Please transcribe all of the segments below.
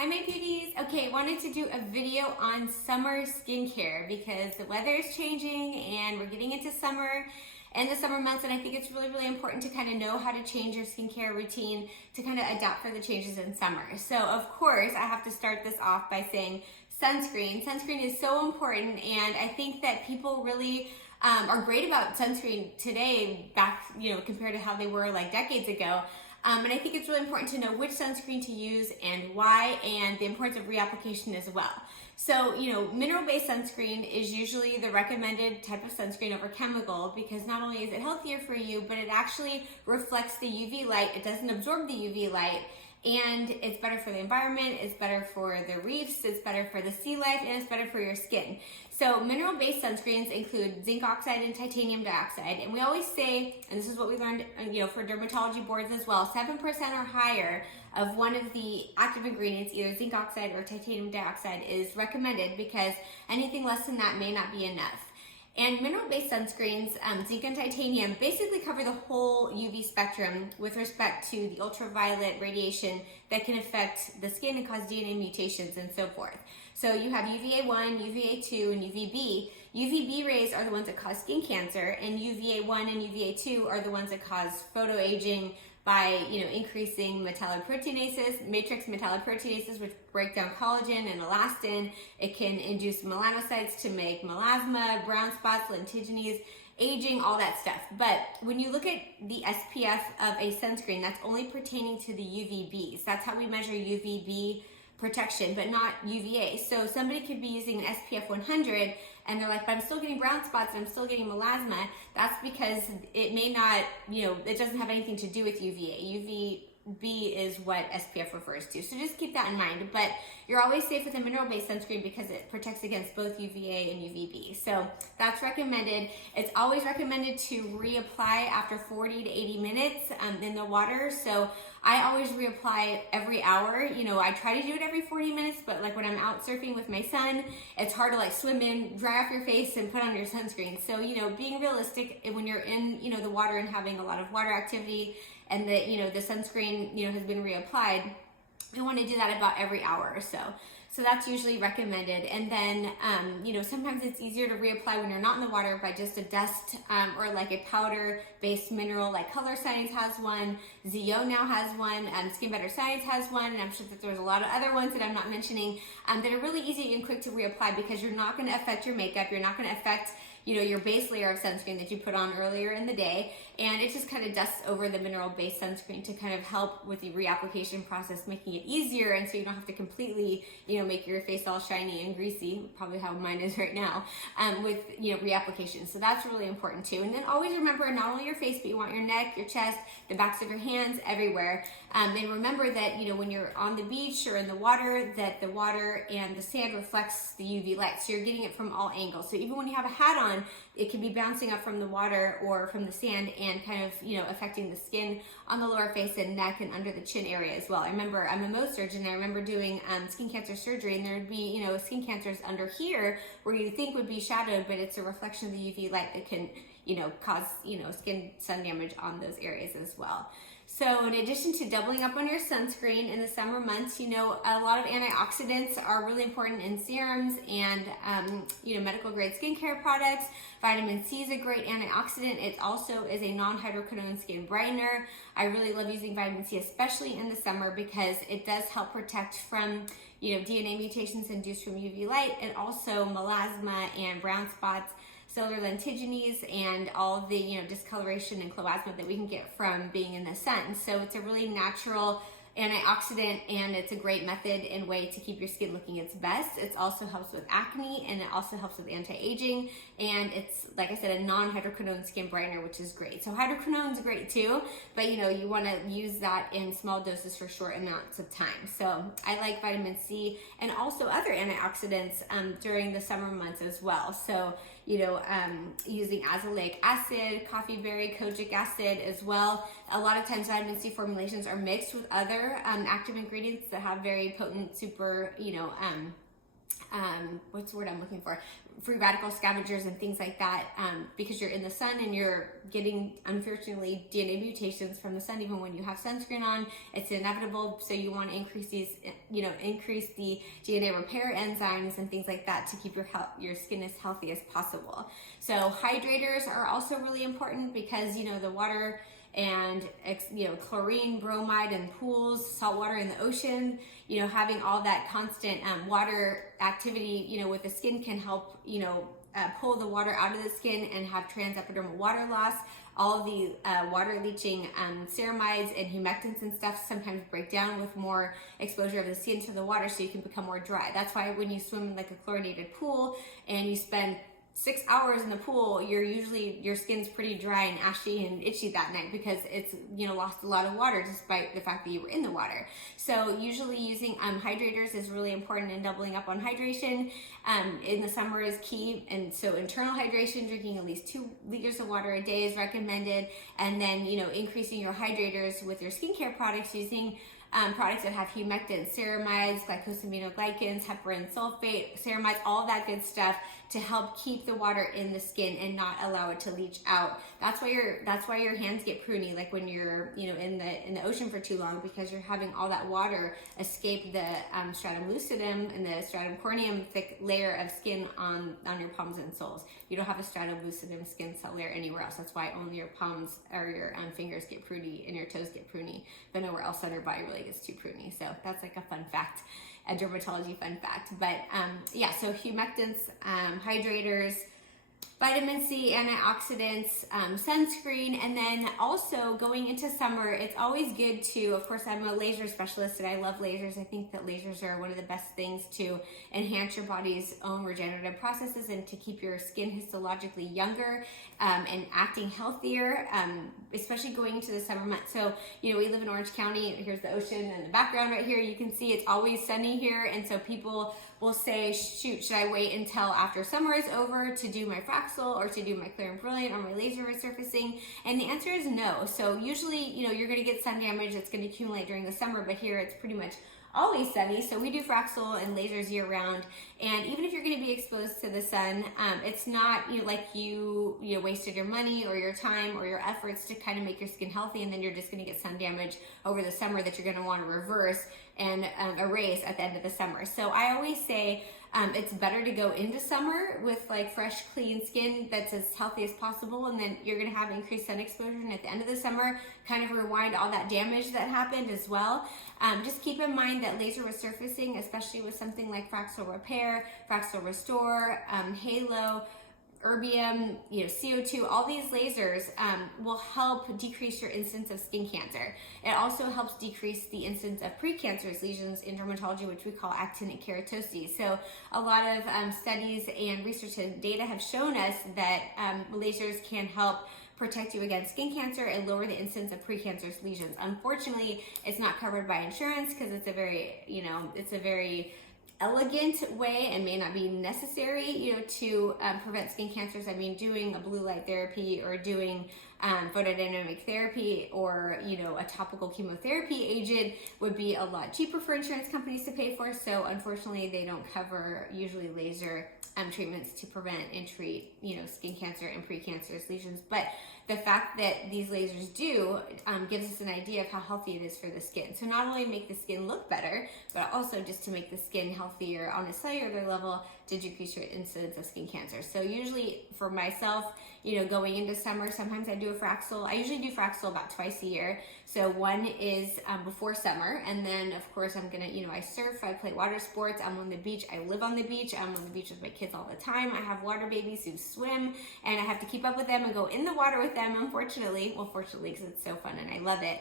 Hi my beauties. Okay, wanted to do a video on summer skincare because the weather is changing and we're getting into summer and the summer months, and I think it's really important to kind of know how to change your skincare routine to kind of adapt for the changes in summer. So of course I have to start this off by saying sunscreen. Sunscreen is so important, and I think that people really are great about sunscreen today back, compared to how they were like decades ago. And I think it's really important to know which sunscreen to use and why, and the importance of reapplication as well. So, mineral-based sunscreen is usually the recommended type of sunscreen over chemical because not only is it healthier for you, but it actually reflects the UV light. It doesn't absorb the UV light, and it's better for the environment, it's better for the reefs, it's better for the sea life, and it's better for your skin. So mineral-based sunscreens include zinc oxide and titanium dioxide, and we always say, and this is what we learned for dermatology boards as well, 7% or higher of one of the active ingredients, either zinc oxide or titanium dioxide, is recommended because anything less than that may not be enough. And mineral-based sunscreens, zinc and titanium, basically cover the whole UV spectrum with respect to the ultraviolet radiation that can affect the skin and cause DNA mutations and so forth. So you have UVA1, UVA2, and UVB. UVB rays are the ones that cause skin cancer, and UVA1 and UVA2 are the ones that cause photoaging by increasing metalloproteinases, matrix metalloproteinases, which break down collagen and elastin. It can induce melanocytes to make melasma, brown spots, lentigines, aging, all that stuff. But when you look at the SPF of a sunscreen, that's only pertaining to the UVBs. That's how we measure UVB protection, but not UVA. So somebody could be using an SPF 100 and they're like, but I'm still getting brown spots and I'm still getting melasma. That's because it may not, it doesn't have anything to do with UVA. UVB is what SPF refers to. So just keep that in mind. But you're always safe with a mineral-based sunscreen because it protects against both UVA and UVB. So that's recommended. It's always recommended to reapply after 40 to 80 minutes in the water. So I always reapply every hour. I try to do it every 40 minutes, but like when I'm out surfing with my son, it's hard to like swim in, dry off your face, and put on your sunscreen. So, being realistic when you're in, the water and having a lot of water activity and that, the sunscreen, has been reapplied, I want to do that about every hour or so. So that's usually recommended. And then, sometimes it's easier to reapply when you're not in the water by just a dust or like a powder-based mineral, like Color Science has one, ZO now has one, Skin Better Science has one, and I'm sure that there's a lot of other ones that I'm not mentioning that are really easy and quick to reapply because you're not going to affect your makeup, you're not going to affect your base layer of sunscreen that you put on earlier in the day, and it just kind of dusts over the mineral-based sunscreen to kind of help with the reapplication process, making it easier, and so you don't have to completely, make your face all shiny and greasy, probably how mine is right now, with, reapplication. So that's really important too. And then always remember, not only your face, but you want your neck, your chest, the backs of your hands, everywhere. And remember that, when you're on the beach or in the water, that the water and the sand reflects the UV light. So you're getting it from all angles. So even when you have a hat on, it can be bouncing up from the water or from the sand and kind of, affecting the skin on the lower face and neck and under the chin area as well. I remember, I'm a Mohs surgeon, and I remember doing skin cancer surgery, and there would be, skin cancers under here where you think would be shadowed, but it's a reflection of the UV light that can, cause, skin sun damage on those areas as well. So in addition to doubling up on your sunscreen in the summer months, a lot of antioxidants are really important in serums and, medical grade skincare products. Vitamin C is a great antioxidant. It also is a non-hydroquinone skin brightener. I really love using vitamin C, especially in the summer, because it does help protect from, DNA mutations induced from UV light, and also melasma and brown spots, solar lentigines, and all of the discoloration and chloasma that we can get from being in the sun. So it's a really natural antioxidant, and it's a great method and way to keep your skin looking its best. It also helps with acne, and it also helps with anti-aging, and it's, like I said, a non-hydroquinone skin brightener, which is great. So hydroquinone is great too, but you want to use that in small doses for short amounts of time. So I like vitamin C and also other antioxidants during the summer months as well. So using azelaic acid, coffee berry, kojic acid as well. A lot of times vitamin C formulations are mixed with other active ingredients that have very potent super, what's the word I'm looking for? Free radical scavengers and things like that, because you're in the sun and you're getting, unfortunately, DNA mutations from the sun even when you have sunscreen on. It's inevitable, so you want to increase these, increase the DNA repair enzymes and things like that to keep your skin as healthy as possible. So hydrators are also really important because, the water and chlorine, bromide in pools, salt water in the ocean, having all that constant water activity, with the skin can help, pull the water out of the skin and have transepidermal water loss. All the water leaching ceramides and humectants and stuff sometimes break down with more exposure of the skin to the water, so you can become more dry. That's why when you swim in like a chlorinated pool and you spend 6 hours in the pool, your skin's pretty dry and ashy and itchy that night because it's lost a lot of water despite the fact that you were in the water. So usually using hydrators is really important, and doubling up on hydration in the summer is key. And so internal hydration, drinking at least 2 liters of water a day is recommended, and then increasing your hydrators with your skincare products using products that have humectants, ceramides, glycosaminoglycans, heparin sulfate, ceramides, all that good stuff to help keep the water in the skin and not allow it to leach out. That's why your hands get pruny, like when you're in the ocean for too long, because you're having all that water escape the stratum lucidum and the stratum corneum thick layer of skin on your palms and soles. You don't have a stratum lucidum skin cell layer anywhere else. That's why only your palms or your fingers get pruny and your toes get pruny, but nowhere else on your body really gets too pruny. So that's like a fun fact, a dermatology fun fact. But so humectants, hydrators, vitamin C, antioxidants, sunscreen, and then also going into summer, it's always good to, of course, I'm a laser specialist and I love lasers. I think that lasers are one of the best things to enhance your body's own regenerative processes and to keep your skin histologically younger and acting healthier, especially going into the summer months. So, we live in Orange County. Here's the ocean in the background right here. You can see it's always sunny here, and so people will say, shoot, should I wait until after summer is over to do my Fraxel or to do my Clear and Brilliant or my laser resurfacing? And the answer is no. So usually, you're going to get sun damage that's going to accumulate during the summer, but here it's pretty much always sunny. So we do Fraxel and lasers year round. And even if you're going to be exposed to the sun, it's not like you wasted your money or your time or your efforts to kind of make your skin healthy, and then you're just going to get sun damage over the summer that you're going to want to reverse and erase at the end of the summer. So I always say it's better to go into summer with like fresh, clean skin that's as healthy as possible, and then you're going to have increased sun exposure, and at the end of the summer kind of rewind all that damage that happened as well. Just keep in mind that laser resurfacing, especially with something like Fraxel Repair, Fraxel Restore, Halo, erbium, CO2, all these lasers will help decrease your incidence of skin cancer. It also helps decrease the incidence of precancerous lesions in dermatology, which we call actinic keratoses. So a lot of studies and research and data have shown us that lasers can help protect you against skin cancer and lower the incidence of precancerous lesions. Unfortunately, it's not covered by insurance because it's a very elegant way and may not be necessary, to prevent skin cancers. I mean, doing a blue light therapy or doing photodynamic therapy or, a topical chemotherapy agent would be a lot cheaper for insurance companies to pay for. So unfortunately, they don't cover usually laser treatments to prevent and treat, skin cancer and precancerous lesions. But the fact that these lasers do gives us an idea of how healthy it is for the skin. So not only make the skin look better, but also just to make the skin healthier on a cellular level to decrease your incidence of skin cancer. So usually for myself, going into summer, sometimes I do a Fraxel. I usually do Fraxel about twice a year. So one is before summer, and then of course I'm gonna, I surf, I play water sports, I'm on the beach, I live on the beach, I'm on the beach with my kids all the time. I have water babies who swim, and I have to keep up with them and go in the water with them, unfortunately. Well, fortunately, because it's so fun and I love it.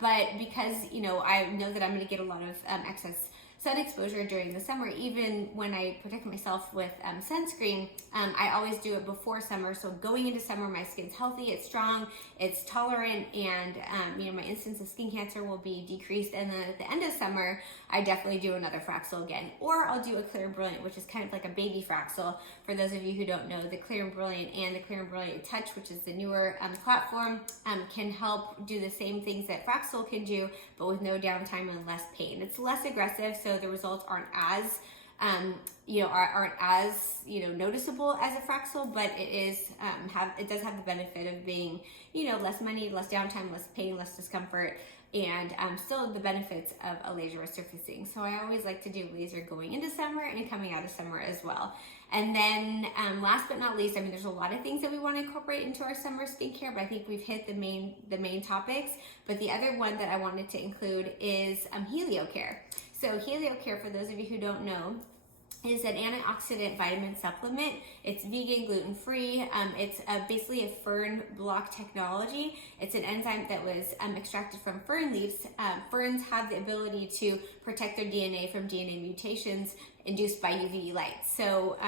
But because, I know that I'm gonna get a lot of excess sun exposure during the summer, even when I protect myself with sunscreen, I always do it before summer. So going into summer, my skin's healthy, it's strong, it's tolerant, and my incidence of skin cancer will be decreased. And then at the end of summer, I definitely do another Fraxel again, or I'll do a Clear and Brilliant, which is kind of like a baby Fraxel. For those of you who don't know, the Clear and Brilliant and the Clear and Brilliant Touch, which is the newer platform, can help do the same things that Fraxel can do, but with no downtime and less pain. It's less aggressive, so the results aren't as you know, aren't as, you know, noticeable as a Fraxel, but it does have the benefit of being, you know, less money, less downtime, less pain, less discomfort, and still the benefits of a laser resurfacing. So I always like to do laser going into summer and coming out of summer as well. And then last but not least, I mean, there's a lot of things that we want to incorporate into our summer skincare, but I think we've hit the main topics. But the other one that I wanted to include is Heliocare. So Heliocare, for those of you who don't know, is an antioxidant vitamin supplement. It's vegan, gluten-free. It's basically a fern block technology. It's an enzyme that was extracted from fern leaves. Ferns have the ability to protect their DNA from DNA mutations induced by UV light. So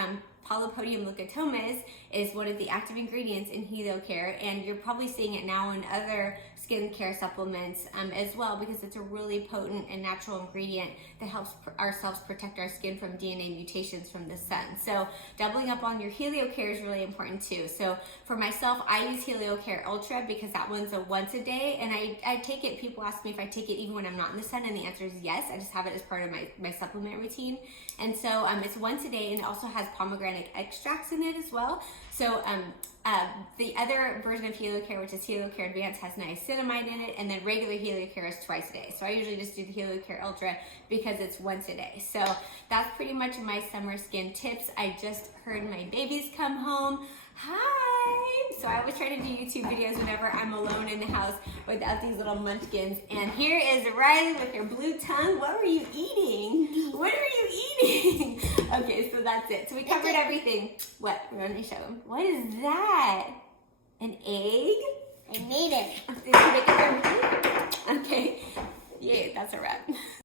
Polypodium leucotomas is one of the active ingredients in Heliocare, and you're probably seeing it now in other skincare supplements as well, because it's a really potent and natural ingredient that helps ourselves protect our skin from DNA mutations from the sun. So doubling up on your Heliocare is really important too. So for myself, I use Heliocare Ultra because that one's a once a day, and I take it, people ask me if I take it even when I'm not in the sun, and the answer is yes. I just have it as part of my supplement routine. And so it's once a day, and it also has pomegranate extracts in it as well. So the other version of Heliocare, which is Heliocare Advanced, has niacinamide in it, and then regular Heliocare is twice a day. So I usually just do the Heliocare Ultra because it's once a day. So that's pretty much my summer skin tips. I just heard my babies come home. Hi! So I always try to do YouTube videos whenever I'm alone in the house without these little munchkins. And here is Riley with her blue tongue. What were you eating? What were you eating? Okay, so that's it. So we covered everything. What? Let me show them. What is that? An egg? I made it. Did you make it for me? Okay. Yay, that's a wrap.